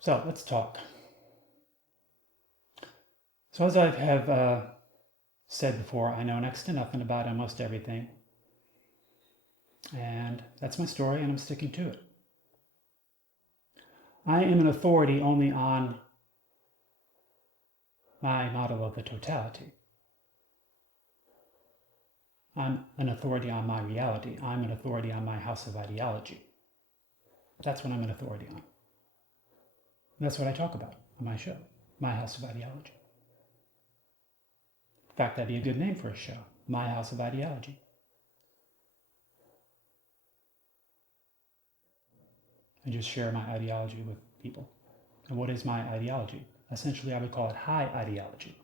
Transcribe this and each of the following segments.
So let's talk. So as I have said before, I know next to nothing about almost everything. And that's my story, and I'm sticking to it. I am an authority only on my model of the totality. I'm an authority on my reality. I'm an authority on my house of ideology. That's what I'm an authority on. And that's what I talk about on my show, My House of Ideology. In fact, that'd be a good name for a show, My House of Ideology. I just share my ideology with people. And what is my ideology? Essentially, I would call it high ideology.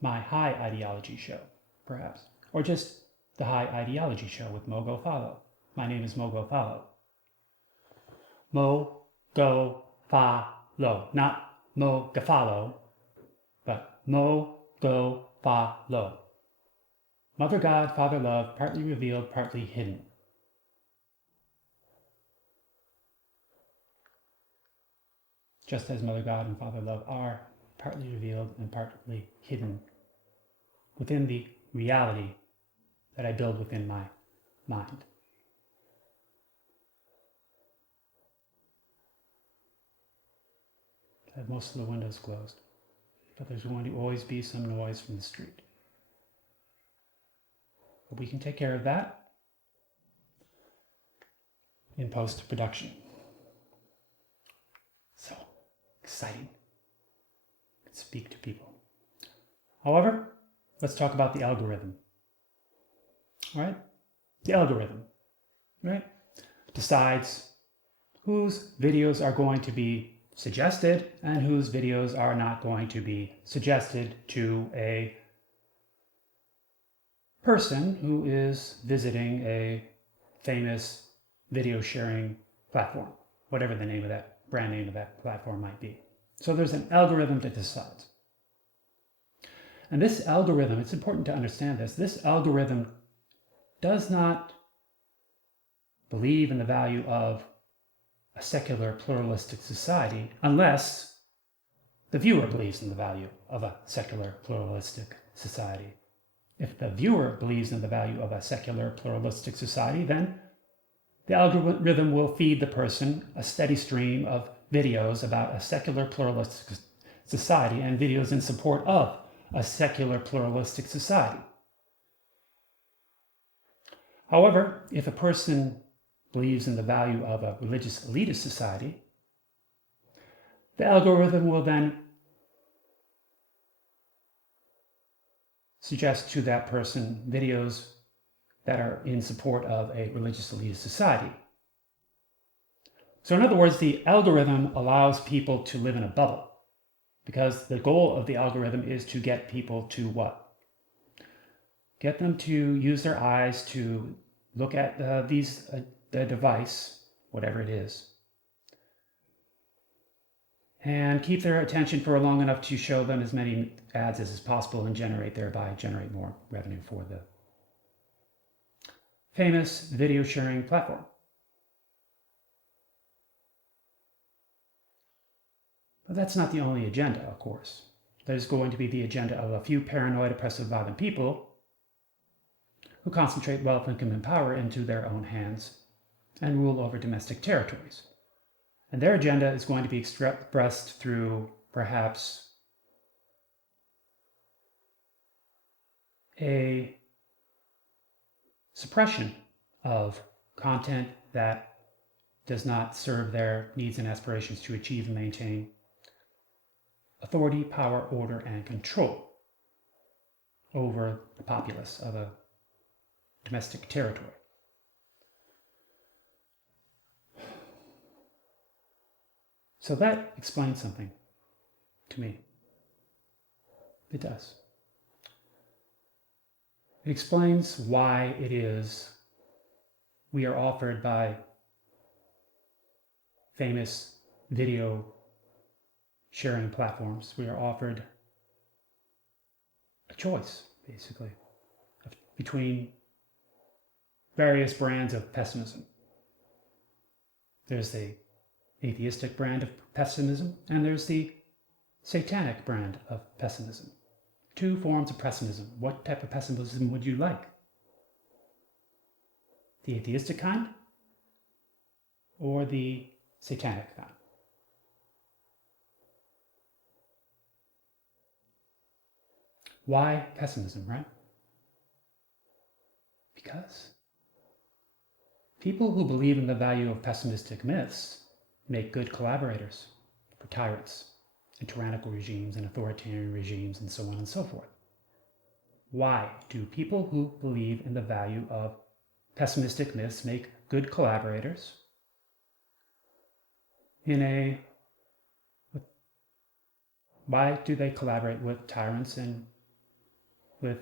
My high ideology show, perhaps. Or just the high ideology show with Mo Go Follow. My name is Mo Go Follow. Mo Go Follow. Not Mo Go Follow, but Mo Go Follow. Mother God, Father Love, partly revealed, partly hidden. Just as Mother God and Father Love are partly revealed and partly hidden within the reality that I build within my mind. I have most of the windows closed, but there's going to always be some noise from the street. But we can take care of that in post-production. So exciting. Speak to people. However, let's talk about the algorithm. All right? The algorithm, right? Decides whose videos are going to be suggested and whose videos are not going to be suggested to a person who is visiting a famous video sharing platform, whatever the name of that brand name of that platform might be. So there's an algorithm that decides. And this algorithm, it's important to understand this algorithm does not believe in the value of a secular pluralistic society unless the viewer believes in the value of a secular pluralistic society. If the viewer believes in the value of a secular pluralistic society, then the algorithm will feed the person a steady stream of videos about a secular pluralistic society and videos in support of a secular pluralistic society. However, if a person believes in the value of a religious elitist society, the algorithm will then suggest to that person videos that are in support of a religious elitist society. So in other words, the algorithm allows people to live in a bubble because the goal of the algorithm is to get people to what? Get them to use their eyes to look at the device, whatever it is, and keep their attention for long enough to show them as many ads as is possible and thereby generate more revenue for the famous video sharing platform. But that's not the only agenda, of course. There's going to be the agenda of a few paranoid, oppressive, violent people who concentrate wealth, income, and power into their own hands and rule over domestic territories. And their agenda is going to be expressed through perhaps a suppression of content that does not serve their needs and aspirations to achieve and maintain authority, power, order, and control over the populace of a domestic territory. So that explains something to me. It does. It explains why it is we are offered by famous video sharing platforms, we are offered a choice, basically, between various brands of pessimism. There's the atheistic brand of pessimism, and there's the satanic brand of pessimism. Two forms of pessimism. What type of pessimism would you like? The atheistic kind or the satanic kind? Why pessimism, right? Because people who believe in the value of pessimistic myths make good collaborators for tyrants and tyrannical regimes and authoritarian regimes and so on and so forth. Why do people who believe in the value of pessimistic myths make good collaborators why do they collaborate with tyrants and with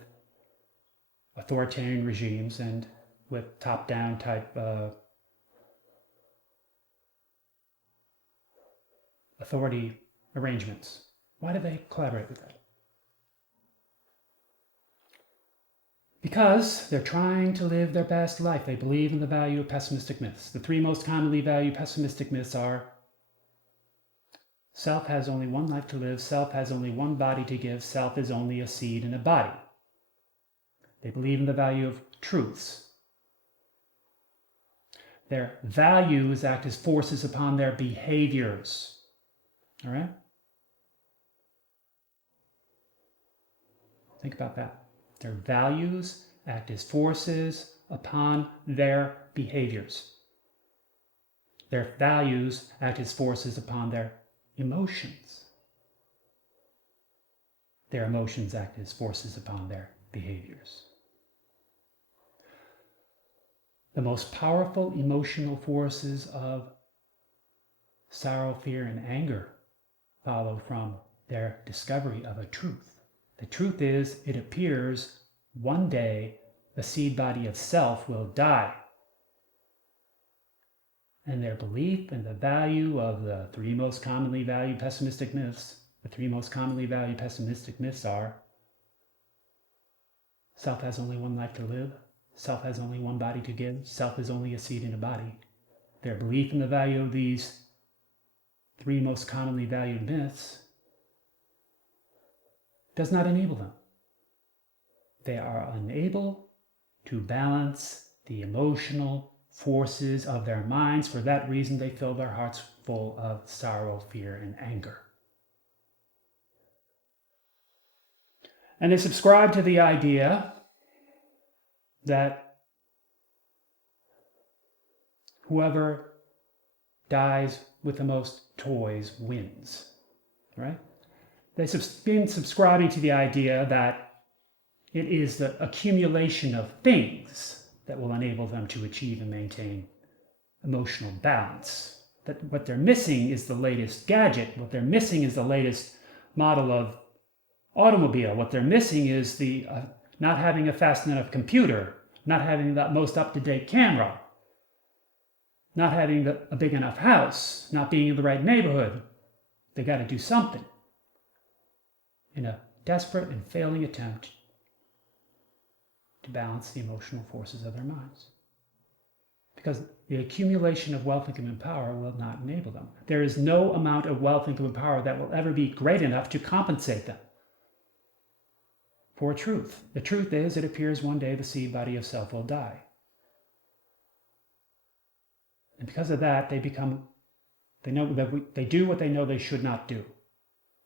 authoritarian regimes and with top-down type authority arrangements? Why do they collaborate with that? Because they're trying to live their best life. They believe in the value of pessimistic myths. The three most commonly valued pessimistic myths are: self has only one life to live, self has only one body to give, self is only a seed in a body. They believe in the value of truths. Their values act as forces upon their behaviors. All right? Think about that. Their values act as forces upon their behaviors. Their values act as forces upon their emotions. Their emotions act as forces upon their behaviors. The most powerful emotional forces of sorrow, fear, and anger follow from their discovery of a truth. The truth is, it appears one day the seed body of self will die. And their belief in the value of the three most commonly valued pessimistic myths, are: self has only one life to live, self has only one body to give, self is only a seed in a body. Their belief in the value of these three most commonly valued myths does not enable them. They are unable to balance the emotional forces of their minds. For that reason, they fill their hearts full of sorrow, fear, and anger. And they subscribe to the idea that whoever dies with the most toys wins, right? They've been subscribing to the idea that it is the accumulation of things that will enable them to achieve and maintain emotional balance. That what they're missing is the latest gadget. What they're missing is the latest model of automobile. What they're missing is the not having a fast enough computer, not having the most up-to-date camera, not having a big enough house, not being in the right neighborhood. They got to do something in a desperate and failing attempt to balance the emotional forces of their minds. Because the accumulation of wealth, income, and power will not enable them. There is no amount of wealth, income, and power that will ever be great enough to compensate them for truth. The truth is, it appears one day the seed body of self will die. And because of that, they know that they do what they know they should not do.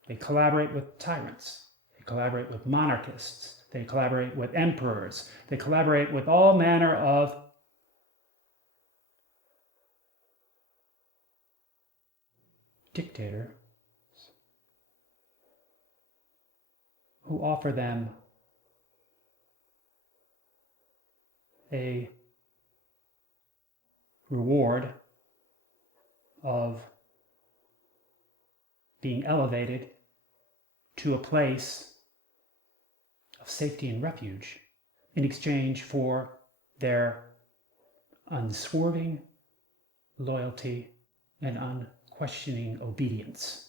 They collaborate with tyrants. They collaborate with monarchists. They collaborate with emperors. They collaborate with all manner of dictators who offer them a reward of being elevated to a place of safety and refuge in exchange for their unswerving loyalty and unquestioning obedience.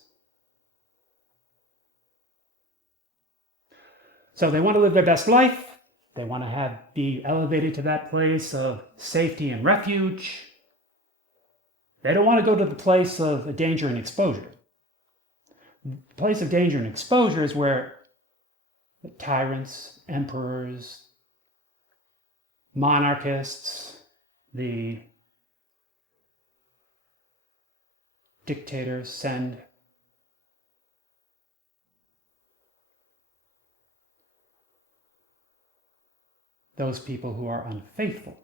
So they want to live their best life. They want to be elevated to that place of safety and refuge. They don't want to go to the place of danger and exposure. The place of danger and exposure is where the tyrants, emperors, monarchists, the dictators send those people who are unfaithful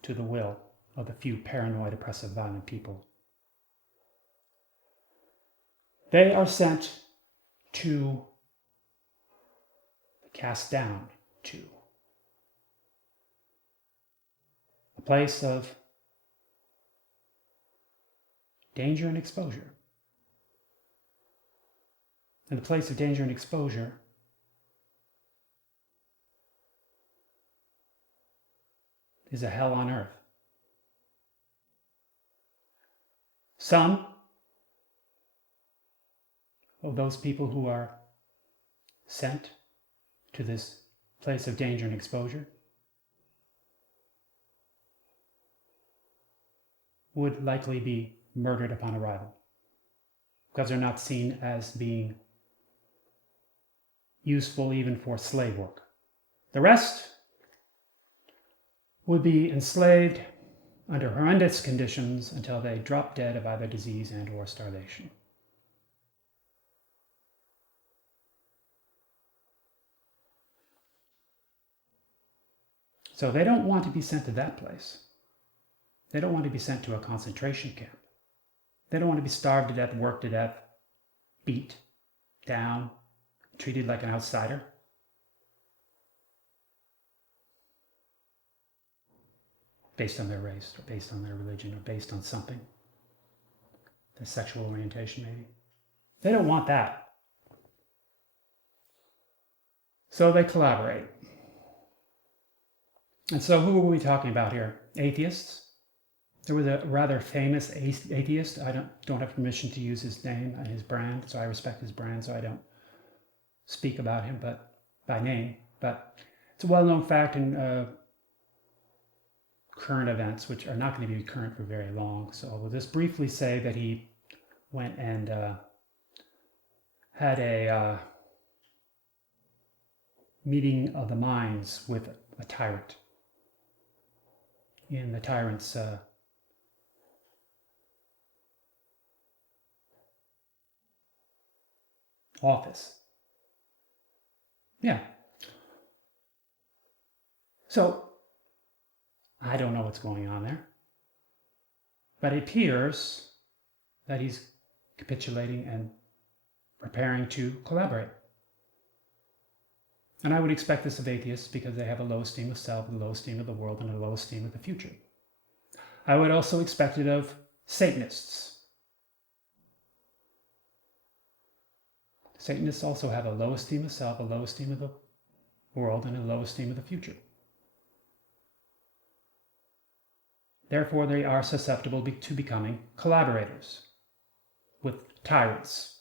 to the will of the few paranoid, oppressive, violent people. They are sent to cast down to a place of danger and exposure. And the place of danger and exposure is a hell on earth. Some of those people who are sent to this place of danger and exposure would likely be murdered upon arrival because they're not seen as being useful even for slave work. The rest would be enslaved under horrendous conditions until they drop dead of either disease and or starvation. So they don't want to be sent to that place. They don't want to be sent to a concentration camp. They don't want to be starved to death, worked to death, beat down, treated like an outsider. Based on their race, or based on their religion, or based on something. Their sexual orientation, maybe. They don't want that. So they collaborate. And so who are we talking about here? Atheists. There was a rather famous atheist. I don't have permission to use his name and his brand, so I respect his brand, so I don't speak about him but by name. But it's a well-known fact in current events, which are not going to be current for very long. So we'll just briefly say that he went and had a meeting of the minds with a tyrant in the tyrant's office. Yeah. So I don't know what's going on there, but it appears that he's capitulating and preparing to collaborate. And I would expect this of atheists because they have a low esteem of self, a low esteem of the world, and a low esteem of the future. I would also expect it of Satanists. Satanists also have a low esteem of self, a low esteem of the world, and a low esteem of the future. Therefore, they are susceptible to becoming collaborators with tyrants.